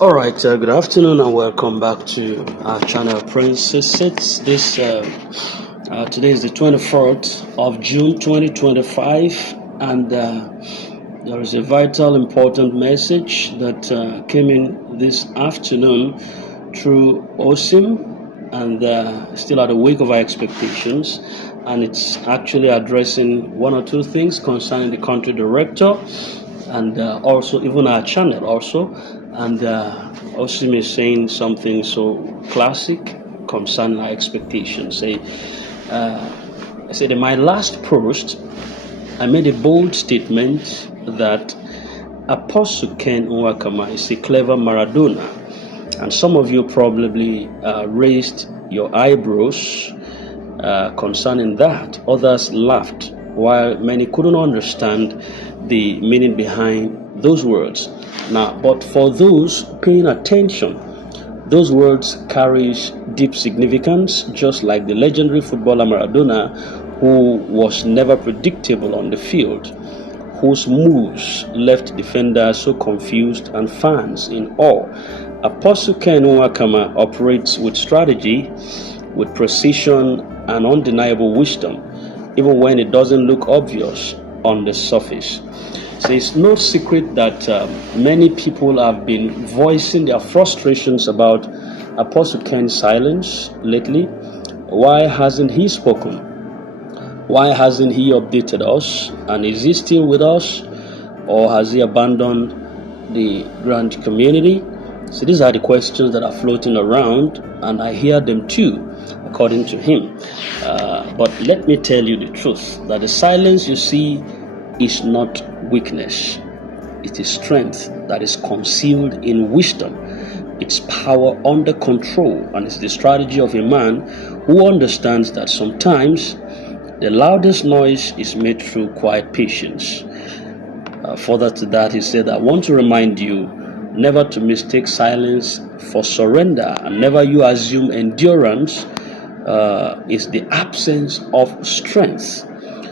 All right, good afternoon and welcome back to our channel Princess Sits. Today is the 24th of June 2025, and there is a vital, important message that came in this afternoon through Osim, and still at the wake of our expectations. And it's actually addressing one or two things concerning the country director and also even our channel also. And Osim is saying something so classic concerning our expectations. I said in my last post, I made a bold statement that Apostle Ken Nwakama is a clever Maradona. And some of you probably raised your eyebrows concerning that. Others laughed, while many couldn't understand the meaning behind those words. Now, but for those paying attention, those words carry deep significance, just like the legendary footballer Maradona, who was never predictable on the field, whose moves left defenders so confused and fans in awe. Apostle Ken Nwakama operates with strategy, with precision and undeniable wisdom, even when it doesn't look obvious on the surface. So it's no secret that many people have been voicing their frustrations about Apostle Ken's silence lately. Why hasn't he spoken? Why hasn't he updated us? And is he still with us? Or has he abandoned the grand community? So these are the questions that are floating around, and I hear them too, according to him. But let me tell you the truth, that the silence you see is not weakness. It is strength that is concealed in wisdom. It's power under control, and it's the strategy of a man who understands that sometimes the loudest noise is made through quiet patience. Further to that, he said, I want to remind you never to mistake silence for surrender, and never you assume endurance is the absence of strength.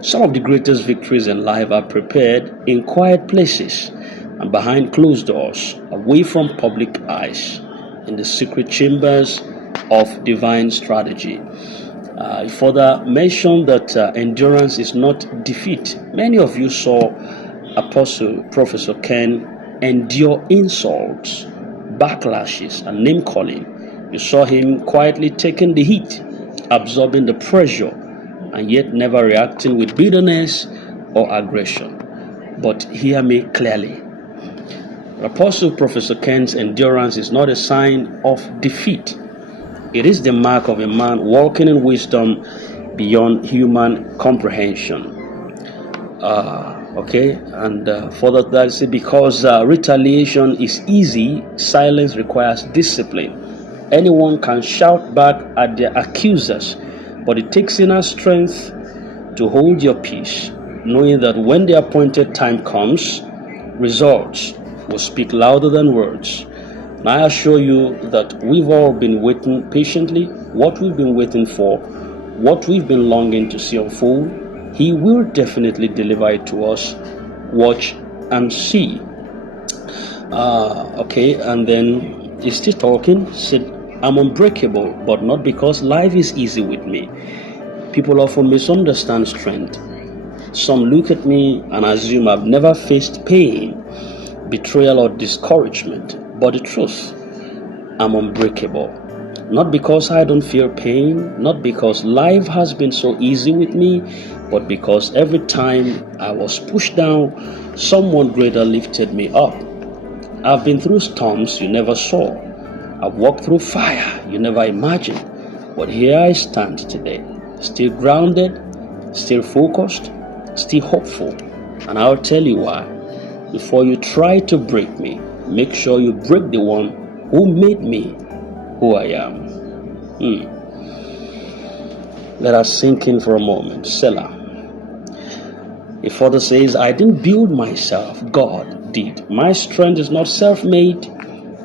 Some of the greatest victories in life are prepared in quiet places and behind closed doors, away from public eyes, in the secret chambers of divine strategy. He further mentioned that endurance is not defeat. Many of you saw Apostle Professor Ken endure insults, backlashes, and name calling. You saw him quietly taking the heat, absorbing the pressure, and yet never reacting with bitterness or aggression. But hear me clearly. Apostle Professor Ken's endurance is not a sign of defeat. It is the mark of a man walking in wisdom beyond human comprehension. Further that I say, because retaliation is easy, silence requires discipline. Anyone can shout back at their accusers, but it takes inner strength to hold your peace, knowing that when the appointed time comes, results will speak louder than words. And I assure you that we've all been waiting patiently, what we've been waiting for, what we've been longing to see unfold. He will definitely deliver it to us. Watch and see. And then he's still talking. Said, I'm unbreakable, but not because life is easy with me. People often misunderstand strength. Some look at me and assume I've never faced pain, betrayal, or discouragement. But the truth, I'm unbreakable. Not because I don't feel pain, not because life has been so easy with me, but because every time I was pushed down, someone greater lifted me up. I've been through storms you never saw. I've walked through fire you never imagined. But here I stand today, still grounded, still focused, still hopeful. And I'll tell you why. Before you try to break me, make sure you break the one who made me who I am. Let us sink in for a moment. Selah. He further says, I didn't build myself, God did. My strength is not self-made,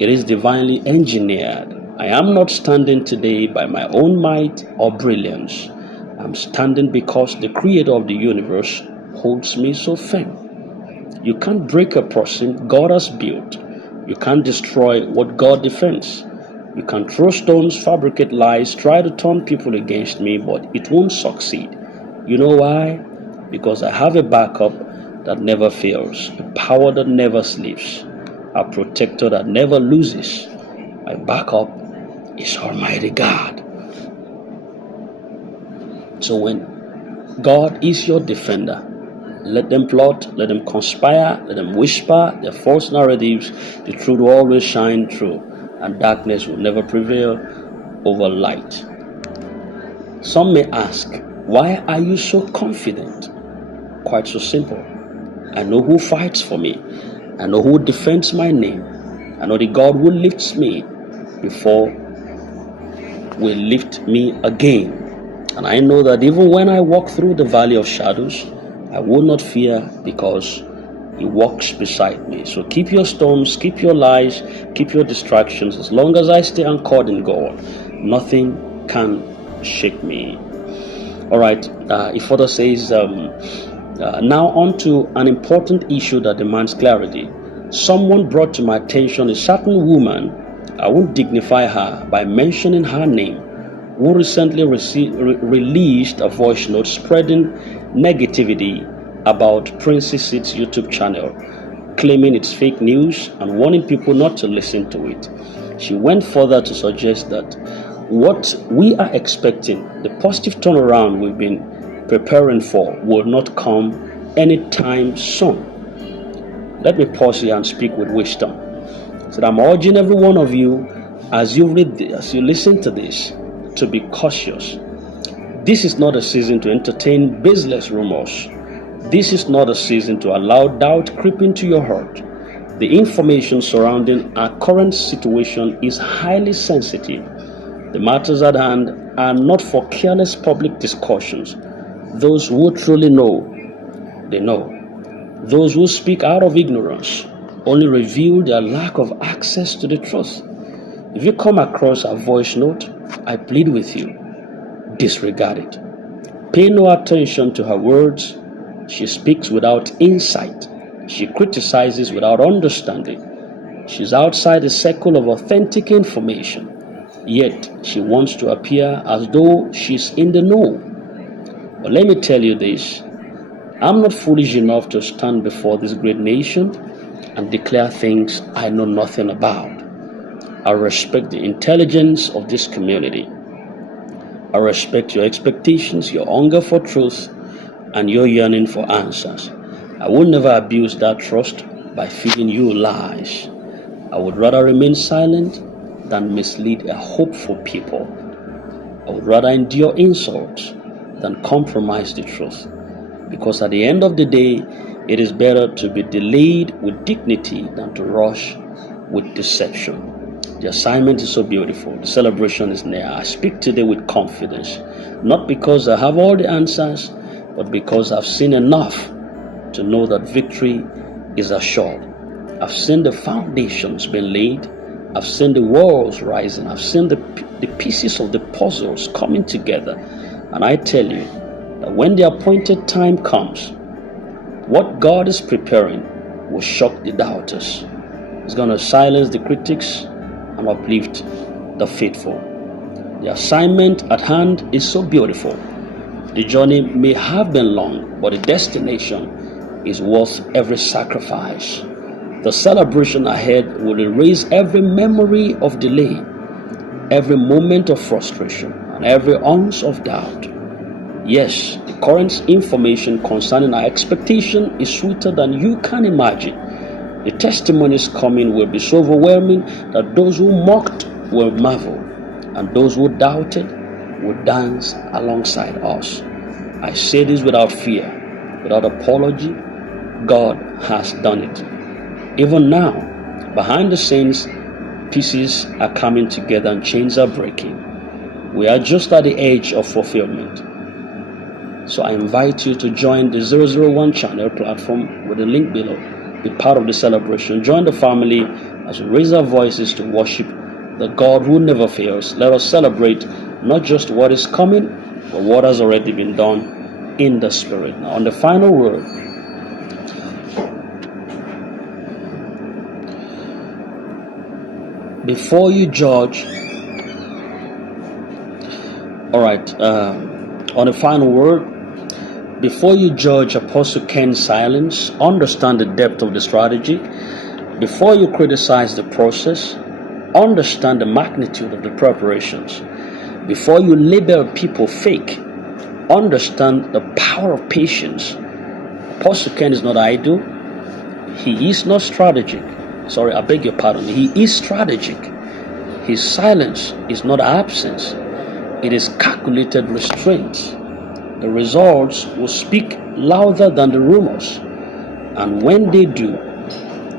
it is divinely engineered. I am not standing today by my own might or brilliance. I'm standing because the creator of the universe holds me so firm. You can't break a person God has built. You can't destroy what God defends. You can throw stones, fabricate lies, try to turn people against me, but it won't succeed. You know why? Because I have a backup that never fails, a power that never sleeps, a protector that never loses. My backup is Almighty God. So when God is your defender, let them plot, let them conspire, let them whisper their false narratives. The truth will always shine through, and darkness will never prevail over light. Some may ask, why are you so confident? Quite so simple. I know who fights for me. I know who defends my name. I know the God who lifts me before will lift me again. And I know that even when I walk through the valley of shadows, I will not fear because He walks beside me. So keep your storms, keep your lies, keep your distractions. As long as I stay anchored in God, nothing can shake me. All right. It further says, now on to an important issue that demands clarity. Someone brought to my attention a certain woman, I won't dignify her by mentioning her name, who recently released a voice note spreading negativity about Princess Seed's YouTube channel, claiming it's fake news and warning people not to listen to it. She went further to suggest that what we are expecting, the positive turnaround we've been preparing for, will not come anytime soon. Let me pause here and speak with wisdom. So I'm urging every one of you, as you read this, as you listen to this, to be cautious. This is not a season to entertain baseless rumors. This is not a season to allow doubt creep into your heart. The information surrounding our current situation is highly sensitive. The matters at hand are not for careless public discussions. Those who truly know, they know. Those who speak out of ignorance only reveal their lack of access to the truth. If you come across a voice note, I plead with you, disregard it. Pay no attention to her words. She speaks without insight. She criticizes without understanding. She's outside the circle of authentic information, yet she wants to appear as though she's in the know. But let me tell you this, I'm not foolish enough to stand before this great nation and declare things I know nothing about. I respect the intelligence of this community. I respect your expectations, your hunger for truth, and your yearning for answers. I will never abuse that trust by feeding you lies. I would rather remain silent than mislead a hopeful people. I would rather endure insults than compromise the truth. Because at the end of the day, it is better to be delayed with dignity than to rush with deception. The assignment is so beautiful. The celebration is near. I speak today with confidence, not because I have all the answers, but because I've seen enough to know that victory is assured. I've seen the foundations being laid. I've seen the walls rising. I've seen the pieces of the puzzles coming together. And I tell you that when the appointed time comes, what God is preparing will shock the doubters. It's going to silence the critics and uplift the faithful. The assignment at hand is so beautiful. The journey may have been long, but the destination is worth every sacrifice. The celebration ahead will erase every memory of delay, every moment of frustration, and every ounce of doubt. Yes, the current information concerning our expectation is sweeter than you can imagine. The testimonies coming will be so overwhelming that those who mocked will marvel, and those who doubted will dance alongside us. I say this without fear, without apology. God has done it. Even now, behind the scenes, pieces are coming together and chains are breaking. We are just at the edge of fulfillment. So I invite you to join the 001 channel platform with the link below. Be part of the celebration. Join the family as we raise our voices to worship the God who never fails. Let us celebrate not just what is coming, but what has already been done in the Spirit. Now, on the final word, Before you judge, all right, on a final word, before you judge Apostle Ken's silence, understand the depth of the strategy. Before you criticize the process, understand the magnitude of the preparations. Before you label people fake, understand the power of patience. Apostle Ken is not idle. He is not strategic. Sorry, I beg your pardon. He is strategic. His silence is not absence. It is calculated restraint. The results will speak louder than the rumors. And when they do,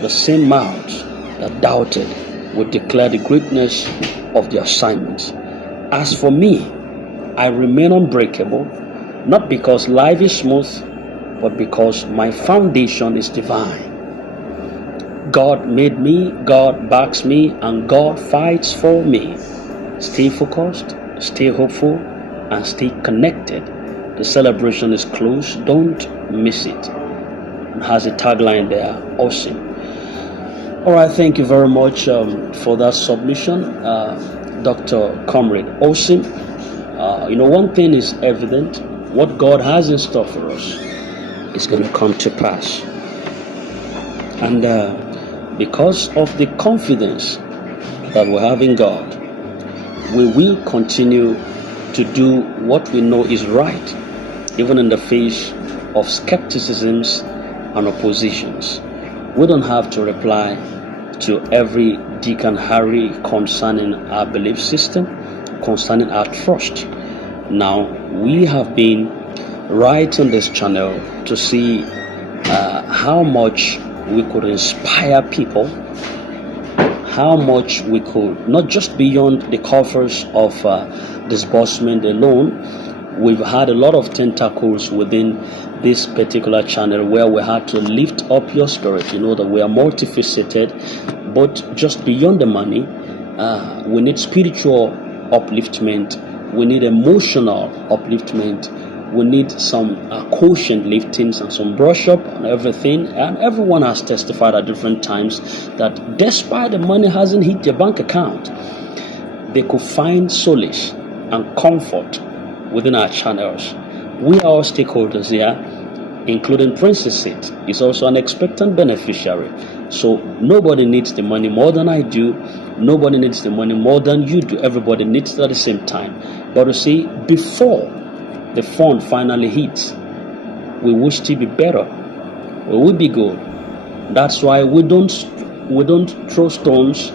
the same mouths that doubted will declare the greatness of the assignment. As for me, I remain unbreakable, not because life is smooth, but because my foundation is divine. God made me, God backs me, and God fights for me. Stay focused, stay hopeful, and stay connected. The celebration is close. Don't miss it. It has a tagline there, Osim. All right, thank you very much for that submission, Dr. Comrade Osim. One thing is evident: what God has in store for us is going to come to pass. And because of the confidence that we have in God, we will continue to do what we know is right, even in the face of skepticisms and oppositions. We don't have to reply to every Dick and Harry concerning our belief system, concerning our trust. Now, we have been right on this channel to see how much we could inspire people, how much we could, not just beyond the coffers of disbursement alone. We've had a lot of tentacles within this particular channel where we had to lift up your spirit. You know that we are multifaceted, but just beyond the money, we need spiritual upliftment, we need emotional upliftment, we need some quotient liftings and some brush up on everything. And everyone has testified at different times that despite the money hasn't hit their bank account, they could find solace and comfort within our channels. We are all stakeholders here, including Princess Seat is also an expectant beneficiary. So nobody needs the money more than I do. Nobody needs the money more than you do. Everybody needs it at the same time. But you see, before the fund finally hits, we will still be better. We will be good. That's why we don't throw stones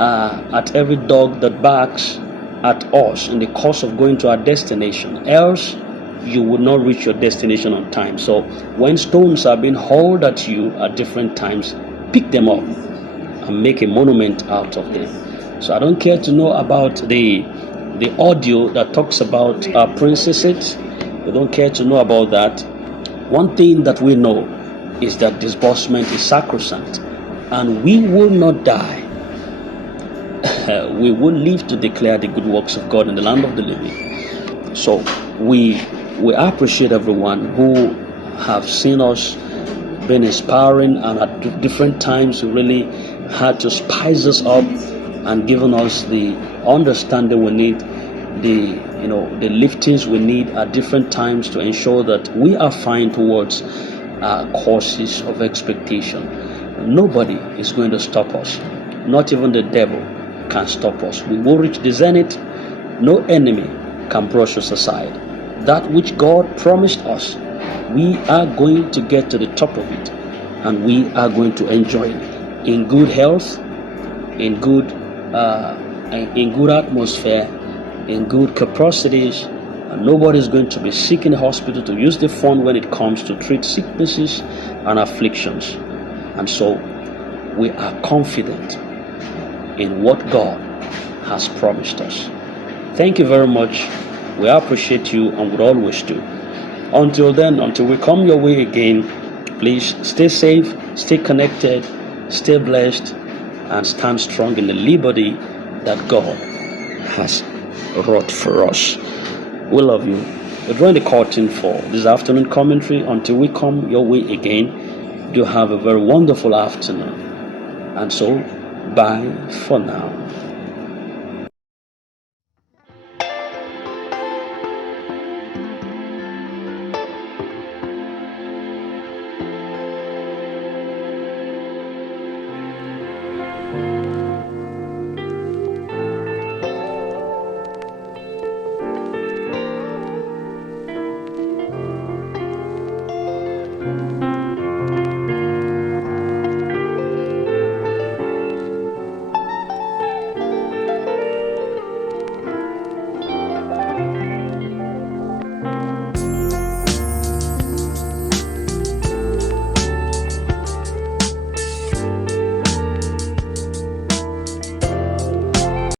at every dog that barks at us in the course of going to our destination. Else, you will not reach your destination on time. So when stones are being hurled at you at different times, pick them up and make a monument out of them. So I don't care to know about the audio that talks about our princesses. We don't care to know about that. One thing that we know is that disbursement is sacrosanct, and we will not die. We will live to declare the good works of God in the land of the living. So we appreciate everyone who have seen us been inspiring, and at different times we really had to spice us up and given us the understanding we need, the liftings we need at different times to ensure that we are fine towards our courses of expectation. Nobody is going to stop us. Not even the devil can stop us. We will reach the zenith. No enemy can brush us aside. That which God promised us, we are going to get to the top of it, and we are going to enjoy it in good health, in good atmosphere, in good capacities. And nobody is going to be sick in the hospital to use the fund when it comes to treat sicknesses and afflictions. And so we are confident in what God has promised us. Thank you very much. We appreciate you and would always do. Until then, until we come your way again, please stay safe, stay connected, stay blessed, and stand strong in the liberty that God has wrought for us. We love you. We're drawing the curtain for this afternoon commentary. Until we come your way again, do have a very wonderful afternoon. And so, Bye for now.